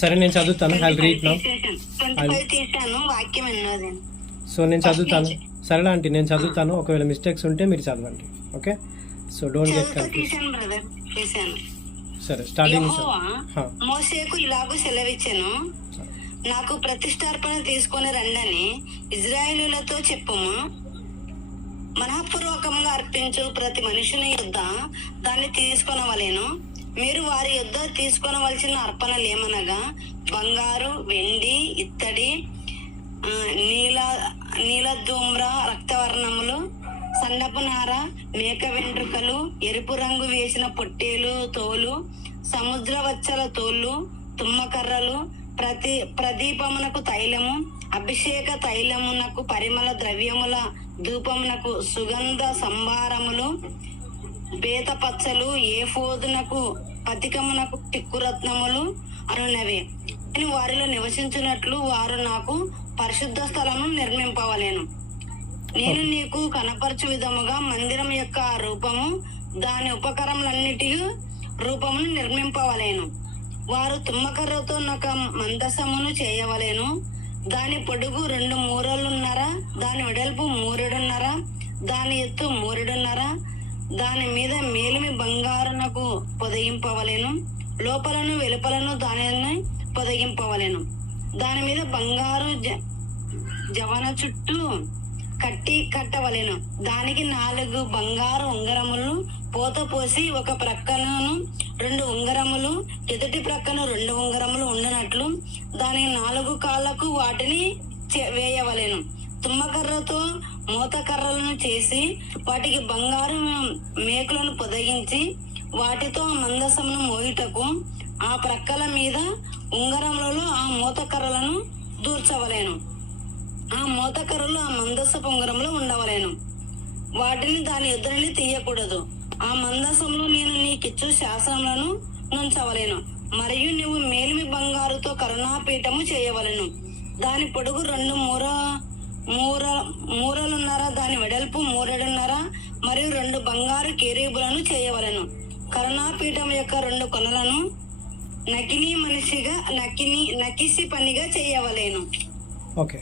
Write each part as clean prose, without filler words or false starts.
సరే నేను చదువుతాను. I will read now. So నేను చదువుతాను. సరేనా ఆంటీ, నేను చదువుతాను. ఒకవేళ మిస్టేక్స్ ఉంటే మీరు చదవండి. Okay, so don't get confuse. సరే స్టార్టింగ్. మోషేకు ఇలాగూ సెలవిచ్చెను, నాకు ప్రతిష్టార్పణ తీసుకొని రండని ఇజ్రాయేలులతో చెప్పుము. మనఃపూర్వకంగా అర్పించు ప్రతి మనుషుని యొద్ద దాన్ని తీసుకొనవలెను. మీరు వారి యొద్ద తీసుకొనవలసిన అర్పణలేమనగా బంగారు, వెండి, ఇత్తడి, నీలధూమ్ర రక్తవర్ణములు, సన్నపు నార, మేక వెంట్రుకలు, ఎరుపు రంగు వేసిన పొట్టేలు తోలు, సముద్ర వచ్చల తోళ్ళు, తుమ్మకర్రలు, ప్రదీపమునకు తైలము, అభిషేక తైలమునకు పరిమళ ద్రవ్యముల ధూపమునకు సుగంధ సంభారములు, బేత పచ్చలు, ఏఫోదునకు పతికమునకు టిక్కురత్నములు అనునవి. నేను వారిలో నివసించినట్లు వారు నాకు పరిశుద్ధ స్థలము నిర్మింపవలేను. నేను నీకు కనపరచు విధముగా మందిరం యొక్క రూపము, దాని ఉపకరణలన్నిటి రూపమును నిర్మింపవలేను. వారు తుమ్మకర్రతో ఒక మందసమును చేయవలేను. దాని పొడుగు 2 మూరలున్నర, దాని వెడల్పు 3.5, దాని ఎత్తు 3.5. దాని మీద మేలిమి బంగారునకు పొదగింపవలేను. లోపలను వెలుపలను దానిని పొదగింపవలేను. దాని మీద బంగారు జవన చుట్టూ కట్టవలెను. దానికి 4 బంగారు ఉంగరములు పోత పోసి ఒక ప్రక్కను 2 ఉంగరములు, ఎదుటి ప్రక్కన 2 ఉంగరములు ఉండనట్లు దాని 4 కాళ్ళకు వాటిని వేయవలెను. తుమ్మకర్రతో మోతకర్రలను చేసి వాటికి బంగారు మేకులను పొదగించి వాటితో మందసమును మోయుటకు ఆ ప్రక్కల మీద ఉంగరములలో ఆ మోతకర్రలను దూర్చవలేను. ఆ మోతకర్రలు ఆ మందసపు ఉంగరంలో ఉండవలేను. వాటిని దాని ఎదురుని తీయకూడదు. ఆ మందసంలో నేను నీకిచ్చు శాసనములను నుంచవలేను. మరియు నువ్వు మేలిమి బంగారుతో కరుణాపీఠము చేయవలెను. దాని పొడుగు 2 మూరలున్నర, దాని వెడల్పు 3.5, మరియు 2 బంగారు కెరూబులను చేయవలెను. కరుణాపీఠం యొక్క 2 కొనలను నకిసి పనిగా చేయవలేను. ఓకే,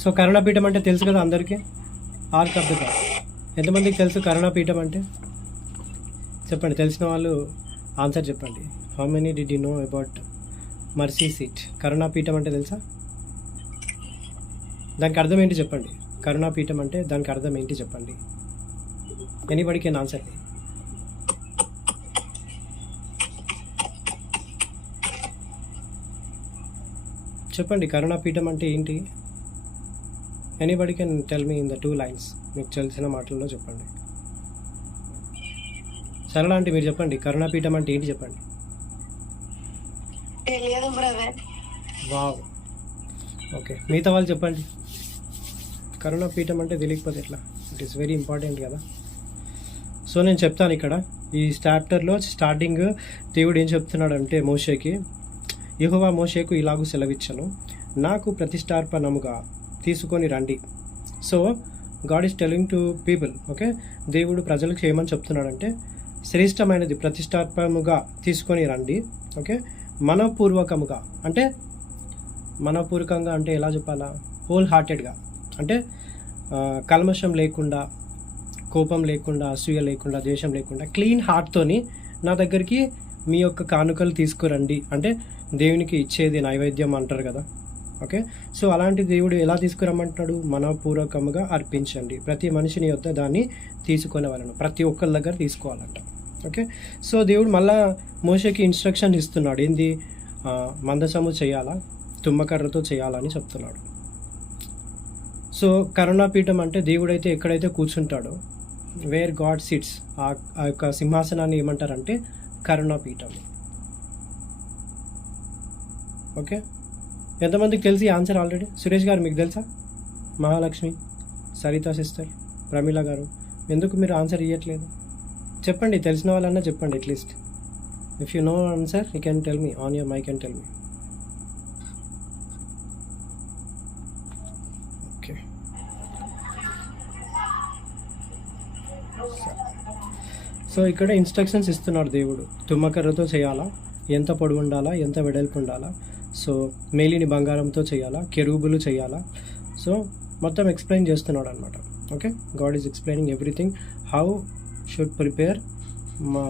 సో కరుణాపీఠం అంటే తెలుసు కదా అందరికీ. Ark of the God. ఎంతమందికి తెలుసు కరుణాపీఠం అంటే? చెప్పండి, తెలిసిన వాళ్ళు ఆన్సర్ చెప్పండి. How many did you know about mercy seat? కరుణాపీఠం అంటే తెలుసా? దానికి అర్థం ఏంటి చెప్పండి. కరుణాపీఠం అంటే దానికి అర్థం ఏంటి చెప్పండి. Anybody can answer. చెప్పండి, కరుణాపీఠం అంటే ఏంటి? Anybody can tell me in the 2 lines. మీకు తెలిసిన మాటల్లో చెప్పండి. సరళ అంటే మీరు చెప్పండి, కరుణాపీఠం అంటే ఏంటి చెప్పండి. Wow, okay. మిగతా వాళ్ళు చెప్పండి. కరుణాపీఠం అంటే తెలియకపోతే ఎట్లా? ఇట్ ఈస్ వెరీ ఇంపార్టెంట్ కదా. సో నేను చెప్తాను ఇక్కడ ఈ చాప్టర్లో స్టార్టింగ్ దేవుడు ఏం చెప్తున్నాడంటే మోషేకి, యెహోవా మోషేకు ఇలాగూ సెలవిచ్చను, నాకు ప్రతిష్టార్పణముగా తీసుకొని రండి. So God is telling to people. Okay, దేవుడు ప్రజలకు ఏమని చెప్తున్నాడంటే శ్రేష్టమైనది ప్రతిష్టార్పణముగా తీసుకొని రండి. ఓకే, మనపూర్వకముగా అంటే మనపూర్వకంగా అంటే ఎలా చెప్పాలా? హోల్ హార్టెడ్గా అంటే కల్మషం లేకుండా, కోపం లేకుండా, అసూయ లేకుండా, ద్వేషం లేకుండా క్లీన్ హార్ట్తోని నా దగ్గరికి మీ యొక్క కానుకలు తీసుకురండి. అంటే దేవునికి ఇచ్చేది నైవేద్యం అంటారు కదా. ఓకే, సో అలాంటి దేవుడు ఎలా తీసుకురమ్మంటున్నాడు? మనపూర్వకముగా అర్పించండి. ప్రతి మనిషిని యొద్ద దాన్ని తీసుకునేవాళ్ళను, ప్రతి ఒక్కరి దగ్గర తీసుకోవాలంట. ఓకే, సో దేవుడు మళ్ళా మోషేకి ఇన్స్ట్రక్షన్ ఇస్తున్నాడు. ఏంది? మందసము చేయాలా, తుమ్మకర్రతో చేయాలని చెప్తున్నాడు. సో కరుణాపీఠం అంటే దేవుడైతే ఎక్కడైతే కూర్చుంటాడో, వేర్ గాడ్ సిట్స్, ఆ యొక్క సింహాసనాన్ని ఏమంటారంటే కరుణాపీఠం. ఓకే, ఎంతమందికి తెలిసి ఆన్సర్ ఆల్రెడీ? సురేష్ గారు మీకు తెలుసా? మహాలక్ష్మి, సరితా సిస్టర్, ప్రమీల గారు, ఎందుకు మీరు ఆన్సర్ ఇవ్వట్లేదు? చెప్పండి, తెలిసిన వాళ్ళన్నా చెప్పండి at least. If you know answer you can tell me on your mic and tell me. Okay, so ఇక్కడ ఇన్స్ట్రక్షన్స్ ఇస్తున్నాడు దేవుడు. తుమ్మకర్రతో చేయాలా, ఎంత పొడవు ఉండాలా, ఎంత వెడల్పు ఉండాలా, సో మేలిని బంగారంతో చేయాలా, కెరూబులు చేయాలా, సో మొత్తం ఎక్స్ప్లెయిన్ చేస్తున్నాడు అనమాట. Okay, God is explaining everything, how should prepare మా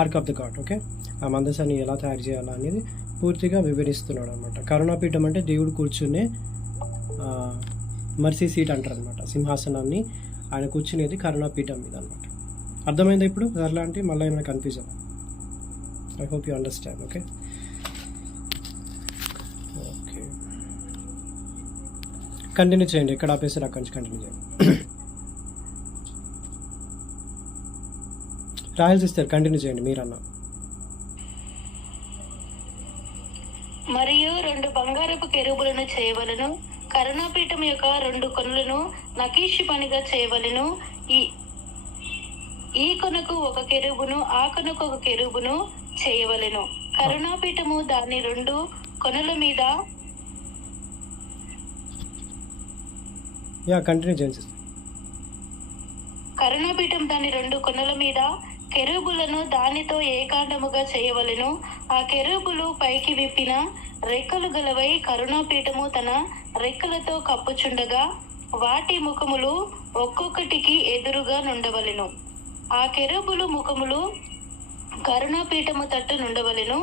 ark of the God. Okay, ఆ మందసాన్ని ఎలా తయారు చేయాలా అనేది పూర్తిగా వివరిస్తున్నాడు అనమాట. కరుణాపీఠం అంటే దేవుడు కూర్చునే మర్సీ సీట్ అంటారు అనమాట. సింహాసనాన్ని ఆయన కూర్చునేది కరుణాపీఠం మీద అనమాట. అర్థమైందా ఇప్పుడు అట్లా అంటే? మళ్ళీ ఏమైనా confusion? I hope you understand. Okay okay, continue చేయండి. ఎక్కడ ఆపేసారు అక్కడి నుంచి కంటిన్యూ చేయండి. రాయల్ సిస్టర్ కంటిన్యూ చేయండి మీరన్నా. మరియు 2 బంగారపు కెరూబులను చేయవలను. కరుణాపీఠం యొక్క 2 కొనలను నకీషు పనిగా చేయవలను. ఈ కొనకు 1 కెరూబును, ఆ కొనకు 1 కెరూబును చేయవలెను. కరుణాపీఠము దాని 2 కొనల మీద కంటిన్యూ చేయండి. కరుణాపీఠం దాని 2 కొనల మీద కెరూబులను దానితో ఏకాండముగా చేయవలెను. ఆ కెరూబులు పైకి విప్పిన రెక్కలు గలవై కరుణాపీఠము తన రెక్కలతో కప్పుచుండగా వాటి ముఖములు ఒక్కొక్కటికి ఎదురుగా నుండవలెను. ఆ కెరూబులు ముఖములు కరుణాపీఠము తట్టు నుండవలెను.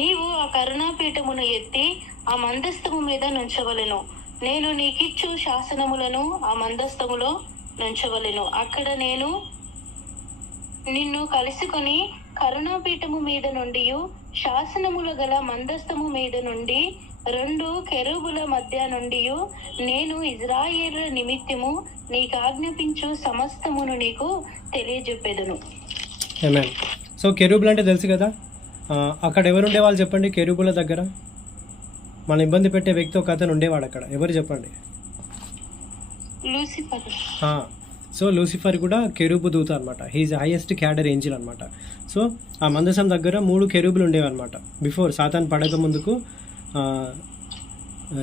నీవు ఆ కరుణాపీఠమును ఎత్తి ఆ మందస్తము మీద నుంచవలెను. నేను నీకిచ్చు శాసనములను ఆ మందస్తములో నుంచవలెను. అక్కడ నేను నిన్ను కలుసుకొని కరుణాపీఠము మీద నుండి శాసనముల గల మందస్తము మీద నుండి 2 కెరూబుల మధ్య నుండి నేను ఇజ్రాయేలు నిమిత్తము నీకు ఆజ్ఞాపించు సమస్తమును నీకు తెలియజెప్పెదను. ఆమేన్. సో కెరూబులు అంటే తెలుసు కదా, అక్కడ ఎవరు ఉండేవాళ్ళు చెప్పండి? కెరూబుల దగ్గర మన ఇబ్బంది పెట్టే వ్యక్తి ఒక అతను ఉండేవాడు అక్కడ. ఎవరు చెప్పండి? లూసిఫర్. సో లూసిఫర్ కూడా కెరూబు దూత అనమాట. హీఈస్ హైయెస్ట్ క్యాడర్ ఏంజిల్ అనమాట. సో ఆ మందసం దగ్గర 3 కెరూబులు ఉండేవన్నమాట. బిఫోర్ సాతాన్ పడక ముందుకు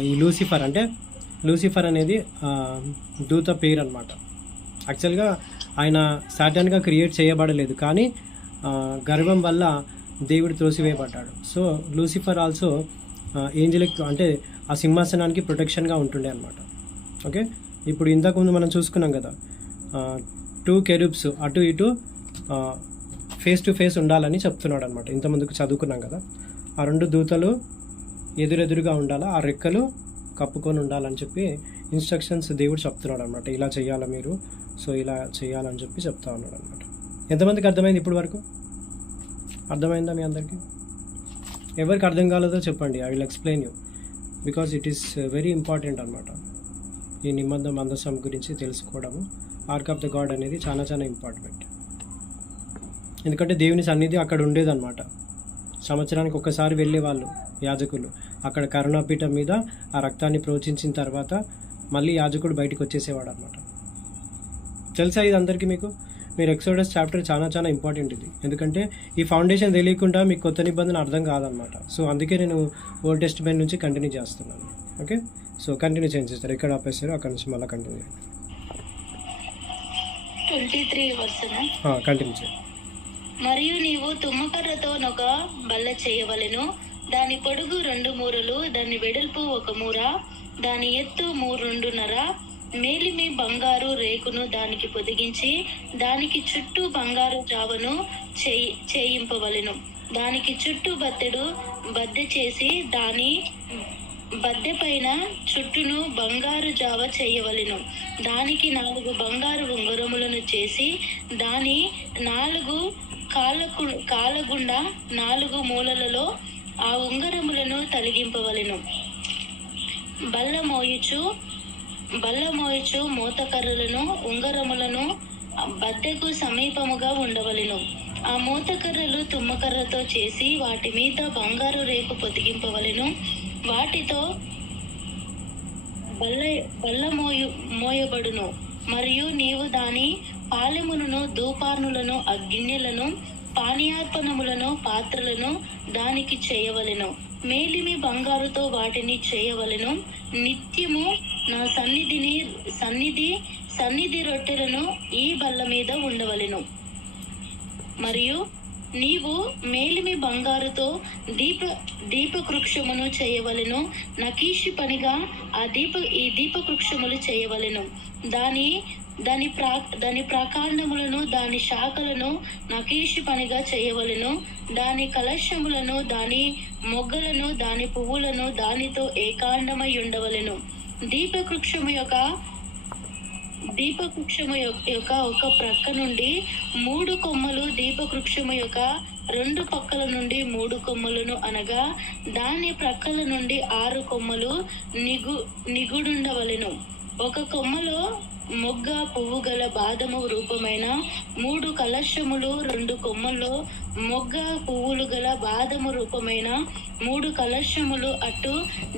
ఈ లూసిఫర్ అనేది దూత పేరు అనమాట. యాక్చువల్గా ఆయన సాటాన్గా క్రియేట్ చేయబడలేదు, కానీ గర్వం వల్ల దేవుడు త్రోసివేయబడ్డాడు. సో లూసిఫర్ ఆల్సో ఏంజలిక్, అంటే ఆ సింహాసనానికి ప్రొటెక్షన్గా ఉంటుండే అనమాట. ఓకే, ఇప్పుడు ఇంతకుముందు మనం చూసుకున్నాం కదా, 2 కెరూబ్స్ అటు ఇటు ఫేస్ టు ఫేస్ ఉండాలని చెప్తున్నాడు అనమాట. ఇంతకుముందుకు చదువుకున్నాం కదా, ఆ 2 దూతలు ఎదురెదురుగా ఉండాలా, ఆ రెక్కలు కప్పుకొని ఉండాలని చెప్పి ఇన్స్ట్రక్షన్స్ దేవుడు చెప్తున్నాడు అనమాట. ఇలా చేయాలా మీరు, సో ఇలా చేయాలని చెప్పి చెప్తా ఉన్నాడు అనమాట. ఎంతమందికి అర్థమైంది ఇప్పుడు వరకు? అర్థమైందా మీ అందరికీ? ఎవరికి అర్థం కాలేదో చెప్పండి, I will explain you, because it is very important అనమాట. ఈ నిబంధన మందసం గురించి తెలుసుకోవడము, ఆర్క్ ఆఫ్ ద గాడ్ అనేది చాలా చాలా ఇంపార్టెంట్. ఎందుకంటే దేవుని సన్నిధి అక్కడ ఉండేదన్నమాట. సంవత్సరానికి ఒక్కసారి వెళ్ళేవాళ్ళు యాజకులు. అక్కడ కరుణాపీఠం మీద ఆ రక్తాన్ని ప్రోచించిన తర్వాత మళ్ళీ యాజకుడు బయటకు వచ్చేసేవాడు అనమాట. తెలుసా ఇది అందరికీ మీకు? మీరు ఎక్సోడస్ చాప్టర్ చాలా చాలా ఇంపార్టెంట్ ఇది. ఎందుకంటే ఈ ఫౌండేషన్ తెలియకుండా మీకు కొత్త నిబంధన అర్థం కాదనమాట. సో అందుకే నేను ఓల్డ్ టెస్టిమెంట్ నుంచి కంటిన్యూ చేస్తున్నాను. ఓకే, సో కంటిన్యూ చేయండి సిస్టర్. ఎక్కడ ఆపేస్తారో అక్కడ నుంచి మళ్ళీ కంటిన్యూ చేయండి. 23 వర్షన కంటిన్యూ చేయండి. మరియు నీవు తుమ్మకర్రతో ఒక బల్ల చేయవలెను. దాని పొడుగు 2 మూరలు, దాని వెడల్పు 1 మూర, దాని ఎత్తు 2.5. మేలిమి బంగారు రేకును దానికి పొదిగించి దానికి చుట్టూ బంగారు జావను చేయింపవలెను. దానికి చుట్టూ బద్దె చేసి దాని బద్దె పైన చుట్టూను బంగారు జావ చేయవలెను. దానికి 4 బంగారు ఉంగరములను చేసి దాని 4 కాలగుండా 4 మూలలలో ఆ ఉంగరములను తొలగింపవలెను. బల్ల మోయుచు మోతకర్రలను ఉంగరములను బద్దెకు సమీపముగా ఉండవలెను. ఆ మోతకర్రలు తుమ్మకర్రతో చేసి వాటి మీద బంగారు రేకు పొదిగింపవలెను. వాటితో బల్ల మోయబడును. మరియు నీవు దాని పాలెములను, ధూపార్నులను, గిన్నెలను, పానీయార్పణములను, పాత్రలను దానికి చేయవలెను. మేలిమి బంగారుతో వాటిని చేయవలెను. నిత్యము నా సన్నిధి రొట్టెలను ఈ బల్ల మీద ఉండవలెను. మరియు నీవు మేలిమి బంగారుతో దీపవృక్షమును చేయవలెను. నకీషి పనిగా ఈ దీపవృక్షములు చేయవలెను. దాని ప్రాకాండములను దాని శాఖలను నకీషి పనిగా చేయవలెను. దాని కలశములను దాని మొగ్గలను దాని పువ్వులను దానితో ఏకాండమై ఉండవలెను. దీపవృక్షము యొక్క ఒక ప్రక్క నుండి 3 కొమ్మలు, దీపవృక్షము యొక్క 2 పక్కల నుండి 3 కొమ్మలను అనగా దాని ప్రక్కల నుండి 6 కొమ్మలు నిగుడుండవలెను. ఒక కొమ్మలో మొగ్గ పువ్వు గల బాదము రూపమైన 3 కలశములు, 2 కొమ్మల్లో మొగ్గ పువ్వులు గల బాదము రూపమైన 3 కలశములు అటు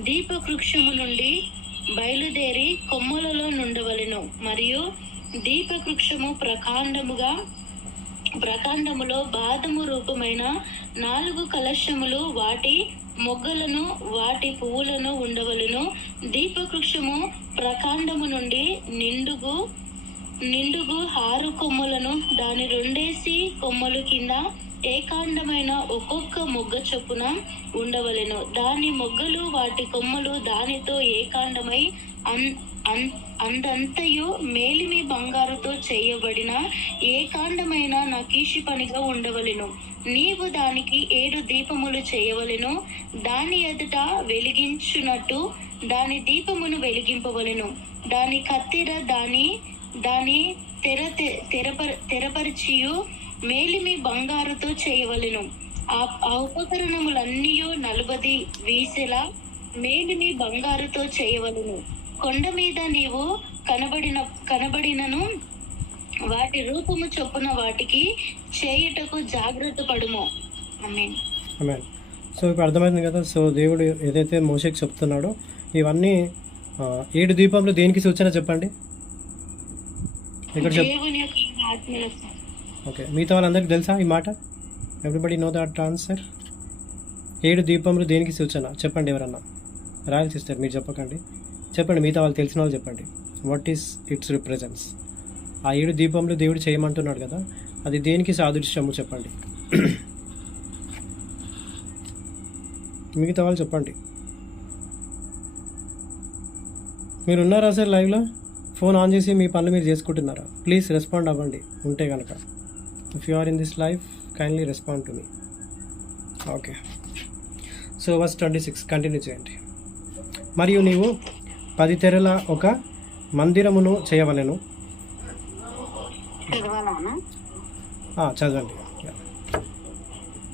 దీపవృక్షము నుండి బయలుదేరి కొమ్మలలో నుండవలెను. మరియు దీపవృక్షము ప్రకాండములో బాదము రూపమైన 4 కలశములు వాటి మొగ్గలను వాటి పువ్వులను ఉండవలెను. దీపవృక్షము ప్రకాండము నుండి నిండుగు 6 కొమ్మలను దాని 2 కొమ్మలు కింద ఏకాండమైన ఒక్కొక్క మొగ్గ చొప్పున ఉండవలెను. దాని మొగ్గలు వాటి కొమ్మలు దానితో ఏకాండమై అందంతయు మేలిమి బంగారుతో చేయబడిన ఏకాండమైన నకీషి పనిగా ఉండవలెను. నీవు దానికి 7 దీపములు చేయవలెను. దాని ఎదుట వెలిగించున్నట్టు దాని దీపమును వెలిగింపవలెను. దాని కత్తెర దాని తెరపరిచియు మేలిమి బంగారుతో చేయవలెను. ఆ ఉపకరణములన్నీ 40 వీసెల మేలిమి బంగారుతో చేయవలెను. కొండ మీద నీవు కనబడినను వాటి రూపము చొప్పున వాటికి చేయుటకు జాగ్రత్త పడుము. ఆమేన్. ఆమేన్. సో ఇప్పుడు అర్థమైంది కదా. సో దేవుడు ఏదైతే మోషేకి చెప్తున్నాడో ఇవన్నీ 7 దీపంలో దేనికి సూచన చెప్పండి. ఇక్కడ దేవుని యొక్క ఆత్మల. ఓకే, మిగతా వాళ్ళందరికీ తెలుసా ఈ మాట? Everybody know that answer. 7 దీపంలో దేనికి సూచన చెప్పండి. ఎవరన్నా రాయల్ సిస్టర్ మీరు చెప్పకండి, చెప్పండి. మిగతా వాళ్ళు తెలిసిన వాళ్ళు చెప్పండి. What is it's represents? ఆ 7 దీపంలో దేవుడు చేయమంటున్నాడు కదా, అది దేనికి సాదృశ్యము చెప్పండి. మిగతా వాళ్ళు చెప్పండి. మీరు ఉన్నారా సార్ లైవ్లో? ఫోన్ ఆన్ చేసి మీ పనులు మీరు చేసుకుంటున్నారా? ప్లీజ్ రెస్పాండ్ అవ్వండి ఉంటే కనుక. If you are in this live kindly respond to me. Okay, so verse 26 continue చేయండి. మరియు నీవు 10 తెరల ఒక మందిరమును చేయవలెను. చదవండి.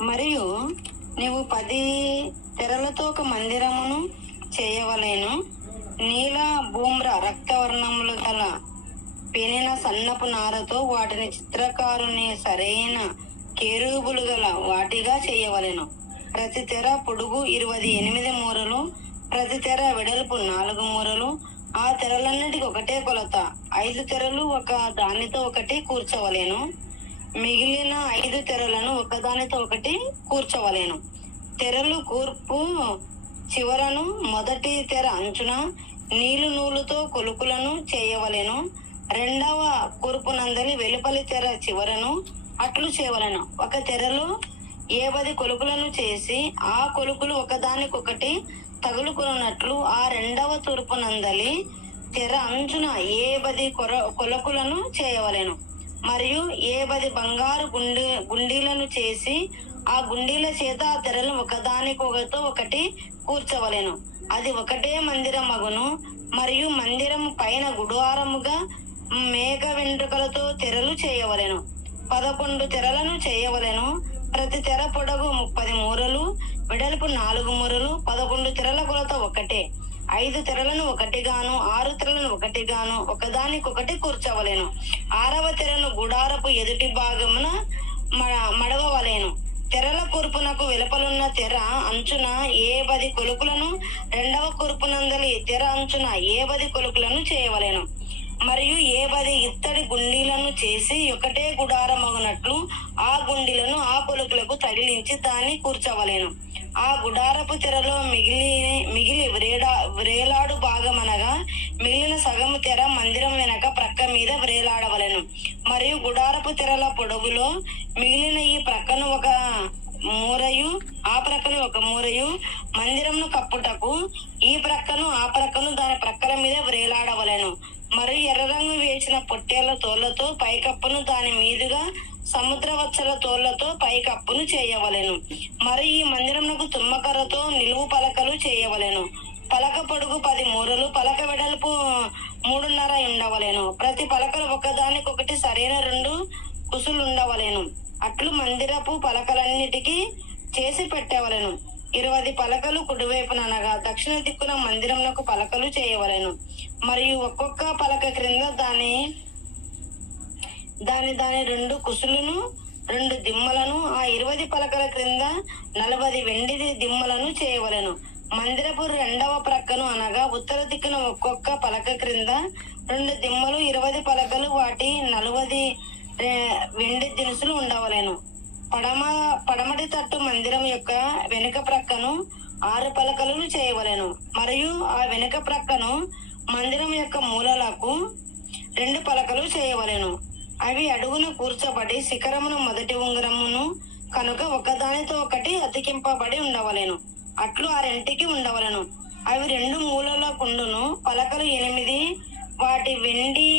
మరియు నీవు 10 తెరలతో ఒక మందిరమును చేయవలెను. నీల భూమ్ర రక్తవర్ణములు గల పెనిన సన్నపు నారతో వాటిని చిత్రకారుని సరైన కేరూబులు గల వాటిగా చేయవలెను. ప్రతి తెర పొడుగు 28 మూరలు, ప్రతి తెర వెడల్పు 4 మూరలు. ఆ తెరలన్నిటికీ ఒకటే కొలత. 5 తెరలు ఒక దానితో ఒకటి కూర్చోవలేను. మిగిలిన 5 తెరలను ఒకదానితో ఒకటి కూర్చోవలేను. తెరలు కూర్పు చివరను మొదటి తెర అంచున నీలు నూలుతో కొలుకులను చేయవలెను. 2వ కూర్పు నందలి వెలుపలి తెర చివరను అట్లు చేయవలెను. ఒక తెరలో 10 కొలుకులను చేసి ఆ కొలుకులు ఒకదానికొకటి తగులుకున్నట్లు ఆ 2వ తూర్పు నందలి తెర అంచున 10 కొలకులను చేయవలెను. మరియు 10 బంగారు గుండీలను చేసి ఆ గుండీల చేత ఆ తెరలు ఒకదానికొకతో ఒకటి కూర్చవలెను. అది ఒకటే మందిరం మగును. మరియు మందిరము పైన గుడారముగా మేక వెంట్రుకలతో తెరలు చేయవలెను. 11 తెరలను చేయవలెను. ప్రతి తెర పొడవు 30 మూరలు, వెడల్పు 4 మూరలు. 11 తెరల కొలత ఒకటే. 5 తెరలను ఒకటిగాను 6 తెరలను ఒకటిగాను ఒకదానికొకటి కూర్చవలెను. 6వ తెరను గుడారపు ఎదుటి భాగమున మడవవలెను. తెరల కూర్పునకు వెలుపలున్న తెర అంచున 10 కొలుకులను, 2వ కూర్పు నందలి తెర అంచున 10 కొలుకులను చేయవలెను. మరియు 10 ఇత్తడి గుండీలను చేసి ఒకటే గుడారమగునట్లు ఆ గుండీలను ఆ కొలుకులకు తగిలించి దాన్ని కూర్చవలెను. ఆ గుడారపు తెరలో మిగిలి వ్రేలాడు భాగం అనగా మిగిలిన సగము తెర మందిరం వెనక ప్రక్క మీద వ్రేలాడవలెను. మరియు గుడారపు తెరల పొడవులో మిగిలిన ఈ ప్రక్కను ఒక మూరయు ఆ ప్రక్కను ఒక మూరయు మందిరంను కప్పుటకు ఈ ప్రక్కను ఆ ప్రక్కను దాని ప్రక్కల మీద వ్రేలాడవలెను. మరియు ఎర్ర రంగు వేసిన పొట్టేళ్ల తోళ్లతో పైకప్పును దాని మీదుగా సముద్రవత్సల తోళ్లతో పైకప్పును చేయవలెను. మరియు ఈ మందిరమునకు తుమ్మకర్రతో నిలువు పలకలు చేయవలెను. పలక పొడుగు 10 మూరలు, పలక వెడల్పు 3.5 ఉండవలెను. ప్రతి పలకలు ఒకదానికొకటి సరైన 2 కుసులు ఉండవలెను. అట్లు మందిరపు పలకలన్నిటికీ చేసి పెట్టవలెను. 20 పలకలు కుడివైపున అనగా దక్షిణ దిక్కున మందిరమునకు పలకలు చేయవలెను. మరియు ఒక్కొక్క పలక క్రింద దాని 2 కుసులను 2 దిమ్మలను, ఆ 20 పలకల క్రింద 40 వెండి దిమ్మలను చేయవలెను. మందిరపు 2వ ప్రక్కను అనగా ఉత్తర దిక్కున ఒక్కొక్క పలక క్రింద 2 దిమ్మలు, 20 పలకలు, వాటి 40 వెండి దినుసులు ఉండవలెను. పడమటి తట్టు మందిరం యొక్క వెనుక ప్రక్కను 6 పలకలను చేయవలెను. మరియు ఆ వెనుక ప్రక్కను మందిరం యొక్క మూలలకు 2 పలకలు చేయవలెను. అవి అడుగున కూర్చబడి శిఖరమును మొదటి ఉంగరమును కనుక ఒకదానితో ఒకటి అతికింపబడి ఉండవలెను. అట్లు ఆ రెంటికి ఉండవలెను. అవి 2 మూలలకుండును. పలకలు 8, వాటి వెండి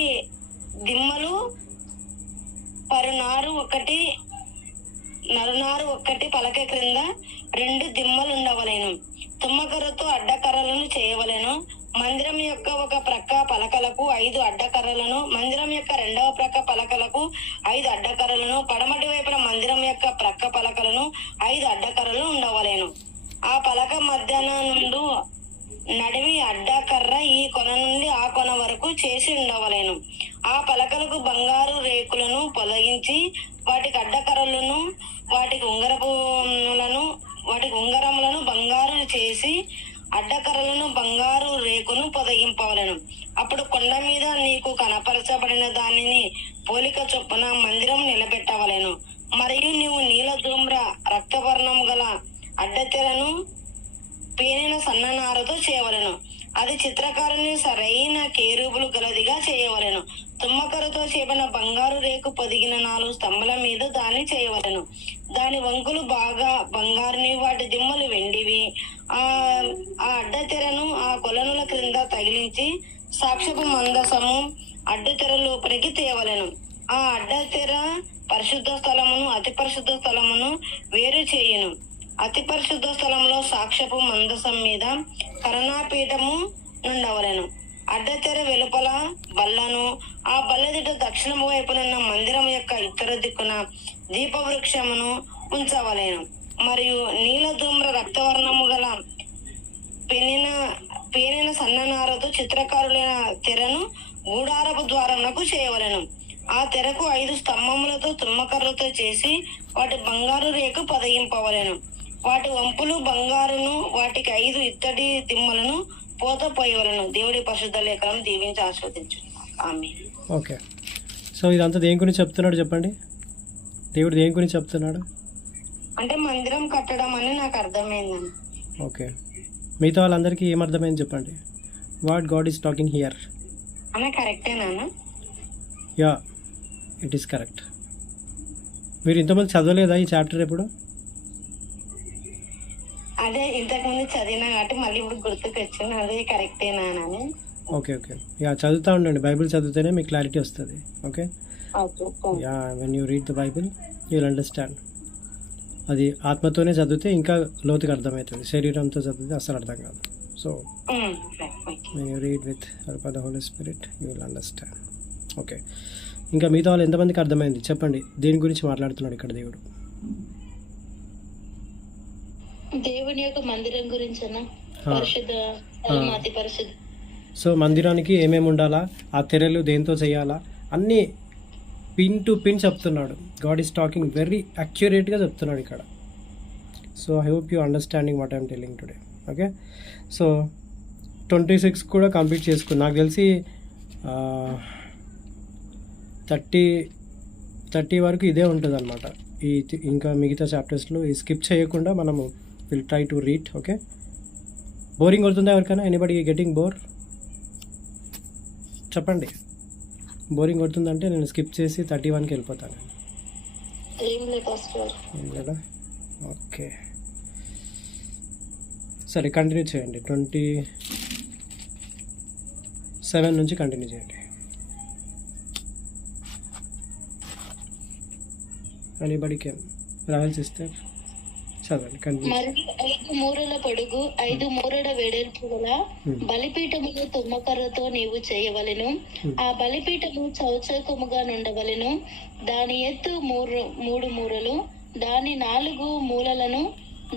దిమ్మలు నరునారు ఒకటి పలక క్రింద 2 దిమ్మలు ఉండవలెను. తుమ్మకర్రతో అడ్డకర్రలను చేయవలెను. మందిరం యొక్క ఒక ప్రక్క పలకలకు 5 అడ్డకర్రలను, మందిరం యొక్క 2వ ప్రక్క పలకలకు 5 అడ్డకర్రలను, పడమటి వైపున మందిరం యొక్క ప్రక్క పలకలను 5 అడ్డకర్రలు ఉండవలెను. ఆ పలక మధ్యాహ్న నుండి నడిమి అడ్డకర్ర ఈ కొన నుండి ఆ కొన వరకు చేసి ఉండవలెను. ఆ పలకలకు బంగారు రేకులను పొదిగించి వాటికి అడ్డకర్రలను, వాటికి ఉంగరములను బంగారు చేసి అడ్డకర్రలను బంగారు రేకును పొదిగింపవలెను. అప్పుడు కొండ మీద నీకు కనపరచబడిన దానిని పోలిక చొప్పున మందిరం నిలబెట్టవలెను. మరియు నీవు నీల ధూమ్ర రక్తవర్ణము గల అడ్డతెరను పేనిన సన్ననారతో చేయవలెను. అది చిత్రకారుని సరైన కేరుబులు గలదిగా చేయవలెను. తుమ్మకరతో చేయబడిన బంగారు రేకు పొదిగిన 4 స్తంభాల మీద దాన్ని చేయవలెను. దాని వంకులు బాగా బంగారుని, వాటి దిమ్మలు వెండివి. ఆ అడ్డతెరను ఆ కొలనుల క్రింద తగిలించి సాక్ష్యపు మందసము అడ్డతెర లోపలికి తేవలెను. ఆ అడ్డతెర పరిశుద్ధ స్థలమును అతి పరిశుద్ధ స్థలమును వేరు చేయును. అతి పరిశుద్ధ స్థలంలో సాక్ష్యపు మందసం మీద కరుణాపీఠము నుండవలెను. అడ్డతెర వెలుపల బల్లను, ఆ బల్లదిట దక్షిణము వైపునున్న మందిరం యొక్క ఇతర దిక్కున దీపవృక్షమును ఉంచవలెను. మరియు నీల ధూమ్ర రక్తవర్ణము గల పేనిన సన్ననారతో చిత్రకారులైన తెరను గూడారపు ద్వారమునకు చేయవలెను. ఆ తెరకు 5 స్తంభములతో తుమ్మకర్రతో చేసి వాటి బంగారు రేకు పొదిగింపవలెను. వాటి వంపులు బంగారును, వాటికి 5 ఇత్తడి దిమ్మలను పోత పోయవలను. దేవుడి పరిశుద్ధ లేఖనం దీవించి ఆస్వాదించు. ఆమేన్. ఓకే, సో ఇదంతా దేని గురించి చెప్తున్నాడు చెప్పండి? దేవుడు దేని గురించి చెప్తున్నాడు? అంటే మందిరం కట్టడం అని నాకు అర్థమైందని. ఓకే, మిగతా వాళ్ళందరికీ ఏమర్థమైంది చెప్పండి? What God is talking here? అన్న కరెక్టేనా? Yeah, it is correct. మీరు ఇంతమంది చదవలేదా ఈ చాప్టర్ ఎప్పుడు? అదే ఇంతకుముందు చదివినా కాబట్టి మళ్ళీ ఇప్పుడు గుర్తుకు వచ్చింది. అదే కరెక్టేనా అని. ఓకే ఓకే, యా చదువుతూ ఉండండి. బైబిల్ చదివితేనే మీకు క్లారిటీ వస్తుంది. Okay, yeah when you read the Bible you will understand. అది ఆత్మతోనే చదివితే ఇంకా లోతుగా అర్థమవుతుంది. శరీరంతో చదివితే అసలు అర్థం కాదు. So when you read with help of the Holy Spirit you will understand. Okay, ఇంకా మిగతా వాళ్ళు ఎంతమందికి అర్థమైంది చెప్పండి? దేని గురించి మాట్లాడుతున్నాడు ఇక్కడ దేవుడు? దేవుని యొక్క మందిరం గురించి అన్న, పరిశుద్ధ అతి పరిశుద్ధ. సో మందిరానికి ఏమేమి ఉండాలా, ఆ తెరలు దేంతో చేయాలా, అన్నీ పిన్ టు పిన్ చెప్తున్నాడు. గాడ్ ఈస్ టాకింగ్ వెరీ అక్యురేట్గా చెప్తున్నాడు ఇక్కడ. So I hope you understanding what I'm telling today. Okay, so 26 కూడా కంప్లీట్ చేసుకుని నాకు తెలిసి 30 వరకు ఇదే ఉంటుంది అనమాట. ఇంకా మిగతా చాప్టర్స్లో ఈ స్కిప్ చేయకుండా మనము will try to read. Okay, boring అవుతుందా ఎవరికైనా? Anybody getting bore? చెప్పండి. బోరింగ్ కొడుతుందంటే నేను స్కిప్ చేసి 31కి వెళ్ళిపోతాను. ఏం లేదు పాస్టర్. ఏం లేదా? ఓకే, సరే కంటిన్యూ చేయండి. 27 నుంచి కంటిన్యూ చేయండి. ఎనీబడి కెన్ రాయల్ సిస్టర్ చదవండి, కంటిన్యూ. మరియు 5 మూరల పొడుగు 5 మూరల వెడల్పు గల బలిపీఠమును తుమ్మకర్రతో నీవు చేయవలెను. ఆ బలిపీఠము చౌచౌకముగా నుండవలెను. దాని ఎత్తు 3 మూరలు, దాని 4 మూలలను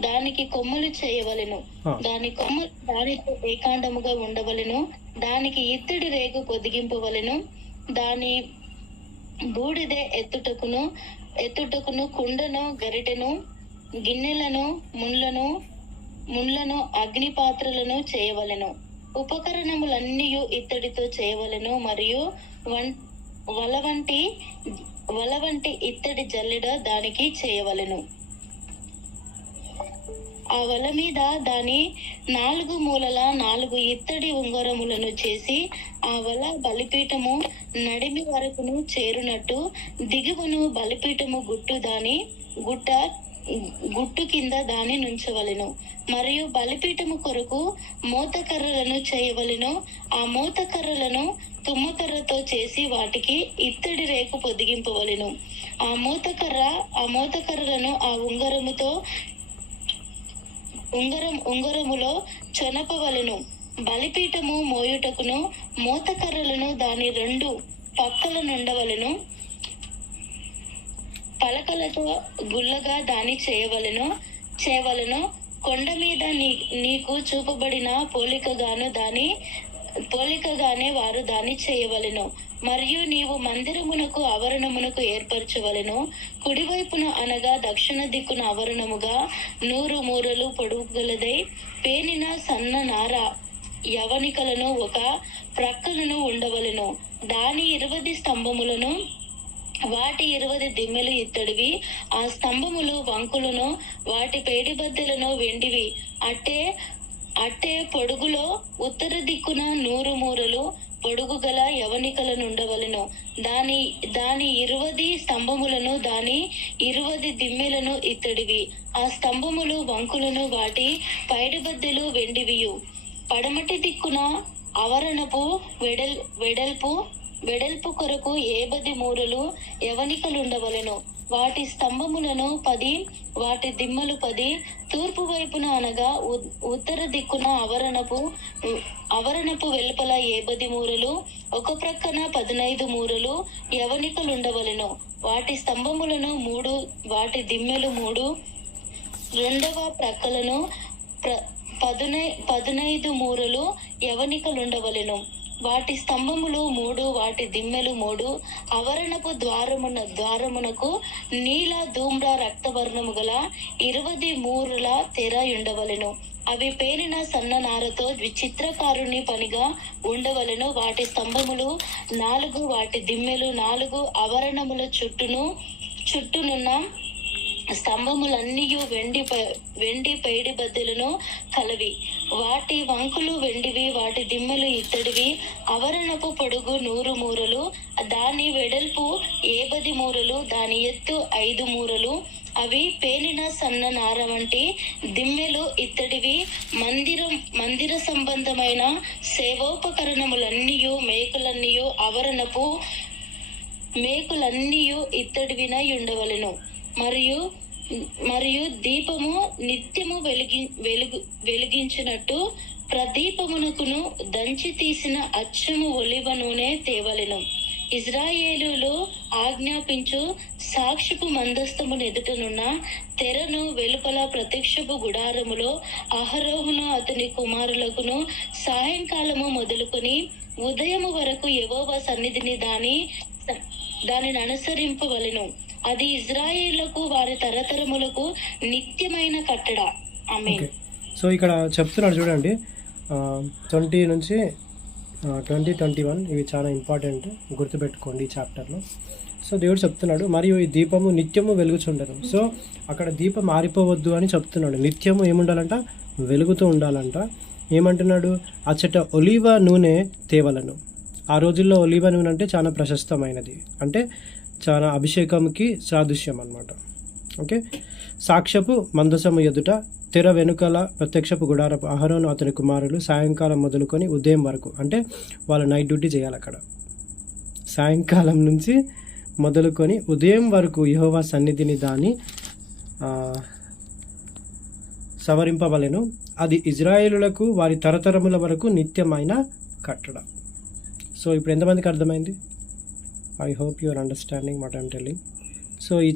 దానికి కొమ్ములు చేయవలెను. దాని కొమ్ములు దానితో ఏకాండముగా ఉండవలెను. దానికి ఇత్తడి రేగు పొదిగింపవలెను. దాని బూడిద ఎత్తుటకును కుండను, గరిటెను, గిన్నెలను, ముండ్లను, అగ్ని పాత్రలను చేయవలెను. ఉపకరణములన్నీ ఇత్తడితో చేయవలెను. మరియు వల వంటి ఇత్తడి జల్లెడ దానికి చేయవలెను. ఆ వల మీద దాని 4 మూలల 4 ఇత్తడి ఉంగరములను చేసి ఆ వల బలిపీఠము నడిమి వరకును చేరునట్టు దిగువను బలిపీఠము గుట్టు కింద దాని నుంచవలెను. మరియు బలిపీఠము కొరకు మోతకర్రలను చేయవలెను. ఆ మోతకర్రలను తుమ్మకర్రతో చేసి వాటికి ఇత్తడి రేకు పొదిగింపవలెను. ఆ మోతకర్రలను ఆ ఉంగరములో చొనపవలెను. బలిపీఠము మోయుటకును మోతకర్రలను దాని 2 పక్కల నుండవలెను. పలకలతో గుల్లగా దాని చేయవలెను. కొండ మీద నీకు చూపబడిన పోలికగానే వారు దాన్ని చేయవలెను. మరియు నీవు మందిరమునకు ఆవరణమునకు ఏర్పరచవలెను. కుడివైపున అనగా దక్షిణ దిక్కున ఆవరణముగా 100 మూరలు పొడుగుగలదై పేనిన సన్న నార యవనికలను ఒక ప్రక్కలను ఉండవలెను. దాని 20 స్తంభములను వాటి 20 దిమ్మెలు ఇత్తడివి. ఆ స్తంభములు వంకులను వాటి పేడిబద్దలను వెండివి. అట్టే పొడుగులో ఉత్తర దిక్కున 100 మూరలు పొడుగు గల యవనికలను ఉండవలెను. దాని 20 స్తంభములను దాని 20 దిమ్మెలను ఇత్తడివి. ఆ స్తంభములు వంకులను వాటి పైడిబద్దెలు వెండివియు. పడమటి దిక్కున ఆవరణపు వెడల్పు కొరకు 70 మూరలు యవనికలుండవలెను. వాటి స్తంభములను 10, వాటి దిమ్మలు 10. తూర్పు వైపున అనగా ఉత్తర దిక్కున ఆవరణపు వెలుపల 70 మూరలు, ఒక ప్రక్కన 15 మూరలు యవనికలుండవలెను. వాటి స్తంభములను 3, వాటి దిమ్మెలు 3. రెండవ ప్రక్కలను 15 మూరలు యవనికలుండవలెను. వాటి స్తంభములు 3, వాటి దిమ్మెలు 3. ఆవరణపు ద్వారమునకు నీల ధూమ్ర రక్తవర్ణము గల 20 మూరల తెర ఉండవలెను. అవి పేనిన సన్న నారతో విచిత్రకారుని పనిగా ఉండవలెను. వాటి స్తంభములు 4, వాటి దిమ్మెలు 4. ఆవరణముల చుట్టూనున్న స్తంభములన్నీ వెండి పైడి బద్దెలను కలవి. వాటి వంకులు వెండివి, వాటి దిమ్మలు ఇత్తడివి. ఆవరణపు పొడుగు 100 మూరలు, దాని వెడల్పు 70 మూరలు, దాని ఎత్తు 5 మూరలు. అవి పేనిన సన్న నార వంటి దిమ్మెలు ఇత్తడివి. మందిర సంబంధమైన సేవోపకరణములన్నీయు మేకులన్నీయు ఆవరణపు మేకులన్నీయు ఇత్తడివినై ఉండవలెను. మరియు దీపము నిత్యము వెలిగించినట్టు ప్రదీపమునకును దంచి తీసిన అచ్చము ఒలివ నూనె తేవలెను. ఇజ్రాయేలులో ఆజ్ఞాపించు సాక్షిపు మందస్తము ఎదుటనున్న తెరను వెలుపల ప్రత్యక్షపు గుడారములో అహరోనును అతని కుమారులకును సాయంకాలము మొదలుకొని ఉదయము వరకు యెహోవా సన్నిధిని దానిని అనుసరింపవలెను. అది ఇజ్రాయేలులకు వారి తరతరములకు నిత్యమైన కట్టడ. ఆమేన్. సో ఇక్కడ చెప్తున్నాడు చూడండి, 20 నుంచి 21 ఇవి చాలా ఇంపార్టెంట్, గుర్తుపెట్టుకోండి ఈ చాప్టర్లో. సో దేవుడు చెప్తున్నాడు, మరియు ఈ దీపము నిత్యము వెలుగుచుండను. సో అక్కడ దీపం మారిపోవద్దు అని చెప్తున్నాడు. నిత్యము ఏముండాలంట, వెలుగుతూ ఉండాలంట. ఏమంటున్నాడు, అచ్చట ఒలీవ నూనె తేవలను. ఆ రోజుల్లో ఒలీవ నూనె అంటే చాలా ప్రశస్తమైనది, అంటే చాలా అభిషేకంకి సాదృశ్యం అన్నమాట. ఓకే, సాక్ష్యపు మందసము ఎదుట తెర వెనుకల ప్రత్యక్షపు గుడారపు అహరోను అతని కుమారులు సాయంకాలం మొదలుకొని ఉదయం వరకు, అంటే వాళ్ళు నైట్ డ్యూటీ చేయాలి అక్కడ. సాయంకాలం నుంచి మొదలుకొని ఉదయం వరకు యెహోవా సన్నిధిని దాన్ని సవరింపవలెను. అది ఇజ్రాయేలులకు వారి తరతరముల వరకు నిత్యమైన కట్టడ. సో ఇప్పుడు ఎంతమందికి అర్థమైంది? I hope you are understanding what I'm telling. So ఈ